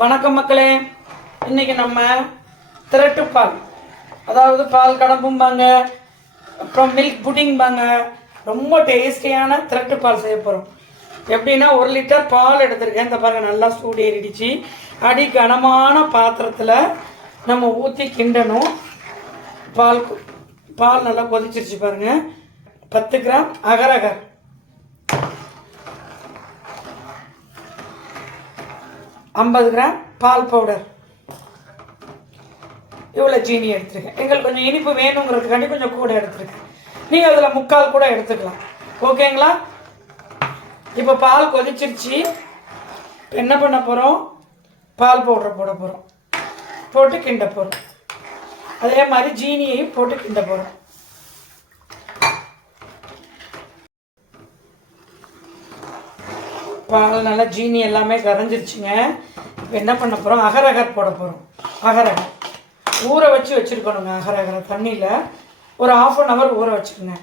வணக்கம் மக்களே. இன்னைக்கு நம்ம திரட்டு பால். அதாவது பால் கடம்பும்பாங்க அப்புறம் மில்க் புட்டிங்பாங்க ரொம்ப டேஸ்டியான திரட்டு பால் செய்ய போகிறோம் எப்படின்னா ஒரு லிட்டர் பால் எடுத்திருக்கேன். இந்த பாருங்கள் நல்லா சூடு ஏறிடுச்சு. அடி கனமான பாத்திரத்தில் நம்ம ஊற்றி கிண்டணும். பால் பால் நல்லா கொதிச்சிருச்சு பாருங்கள் பத்து கிராம் அகரகர் ஐம்பது கிராம் பால் பவுடர். இவ்வளோ ஜீனி எடுத்துருக்கேன். எங்களுக்கு கொஞ்சம் இனிப்பு வேணுங்கிறதுக்காண்டி கொஞ்சம் கூட எடுத்துருக்கேன். நீங்கள் அதில் முக்கால் கூட எடுத்துக்கலாம். ஓகேங்களா இப்போ பால் கொதிச்சிருச்சு. என்ன பண்ண போகிறோம் பால் பவுடரை போட போகிறோம் போட்டு கிண்ட போகிறோம் அதே மாதிரி ஜீனியையும் போட்டு கிண்ட போகிறோம் பால் நல்லா ஜீனி எல்லாமே கரைஞ்சிருச்சுங்க. இப்போ என்ன பண்ண போகிறோம் அகரகர் போட போகிறோம் அகரகர். ஊற வச்சு வச்சுருக்கணுங்க அகரகரை தண்ணியில். ஒரு ஆஃப் அன் ஹவர் ஊற வச்சுருங்க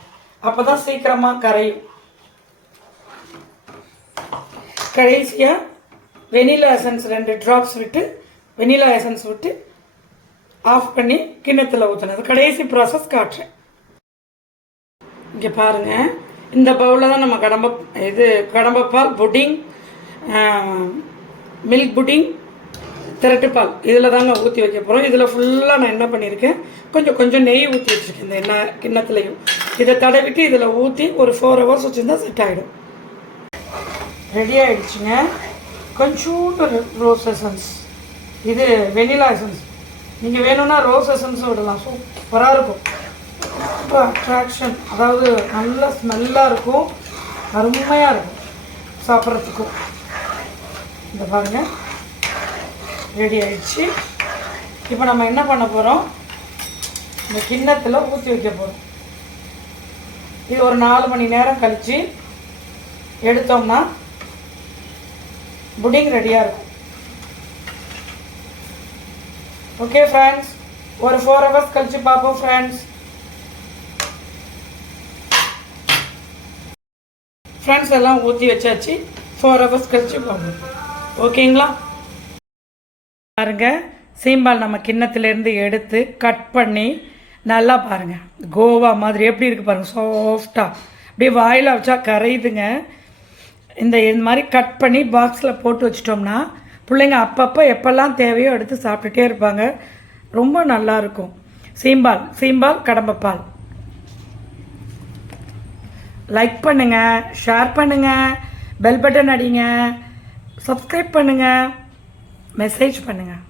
அப்போ தான் சீக்கிரமாக கரையும். கடைசியாக வெனிலா எசன்ஸ் ரெண்டு ட்ராப்ஸ் விட்டு வெனிலா எசன்ஸ் விட்டு ஆஃப் பண்ணி கிண்ணத்தில் ஊற்றுனது கடைசி ப்ராசஸ் காட்டுறேன். இங்கே பாருங்க. இந்த பவுலில் தான் நம்ம கடம்ப இது கடம்பப்பால் புட்டிங் மில்க் புட்டிங் திரட்டுப்பால் இதில் தாங்க ஊற்றி வைக்க போகிறோம் இதில் ஃபுல்லாக நான் என்ன பண்ணியிருக்கேன் கொஞ்சம் கொஞ்சம் நெய் ஊற்றி வச்சுருக்கேன். இந்த எண்ணெய் கிண்ணத்துலையும். இதை தடவிட்டு இதில் ஊற்றி ஒரு ஃபோர் ஹவர்ஸ் வச்சுருந்தா செட் ஆகிடும் ரெடி ஆகிடுச்சுங்க கொஞ்சோண்டு ரோஸ் எசன்ஸ் இது வெனிலா எசன்ஸ் நீங்கள் வேணும்னா ரோஸ் எசன்ஸும் விடலாம். சூப்பராக இருக்கும். ரொம்ப அட்ராக்ஷன் அதாவது நல்ல ஸ்மெல்லாக இருக்கும். அருமையாக இருக்கும். சாப்பிட்றதுக்கும். இந்த பாருங்கள் ரெடி ஆயிடுச்சு. இப்போ நம்ம என்ன பண்ண போகிறோம் இந்த கிண்ணத்தில் ஊற்றி வைக்க போகிறோம் இது ஒரு நாலு மணி நேரம் கழித்து எடுத்தோம்னா புட்டிங் ரெடியாக இருக்கும். ஓகே ஃப்ரெண்ட்ஸ் ஒரு ஃபோர் ஹவர்ஸ் கழித்து பார்ப்போம் ஃப்ரெண்ட்ஸ் ஃப்ரெண்ட்ஸ் எல்லாம் ஊற்றி வச்சாச்சு. ஃபோர் ஹவர்ஸ் கழிச்சு பார்ப்போம் ஓகேங்களா பாருங்கள் சீம்பால் நம்ம கிண்ணத்துலேருந்து எடுத்து கட் பண்ணி நல்லா பாருங்கள் கோவா மாதிரி எப்படி இருக்குது பாருங்கள் சாஃப்டாக அப்படியே வாயில் வச்சா கரையுதுங்க. இந்த இந்த மாதிரி கட் பண்ணி பாக்ஸில் போட்டு வச்சிட்டோம்னா பிள்ளைங்க அப்பப்போ எப்போல்லாம் தேவையோ எடுத்து சாப்பிட்டுட்டே இருப்பாங்க. ரொம்ப நல்லா இருக்கும். சீம்பால் சீம்பால் கடம்பப்பால். லைக் பண்ணுங்கள் ஷேர் பண்ணுங்கள் பெல் பட்டன் அடிங்க சப்ஸ்கிரைப் பண்ணுங்க மெசேஜ் பண்ணுங்கள்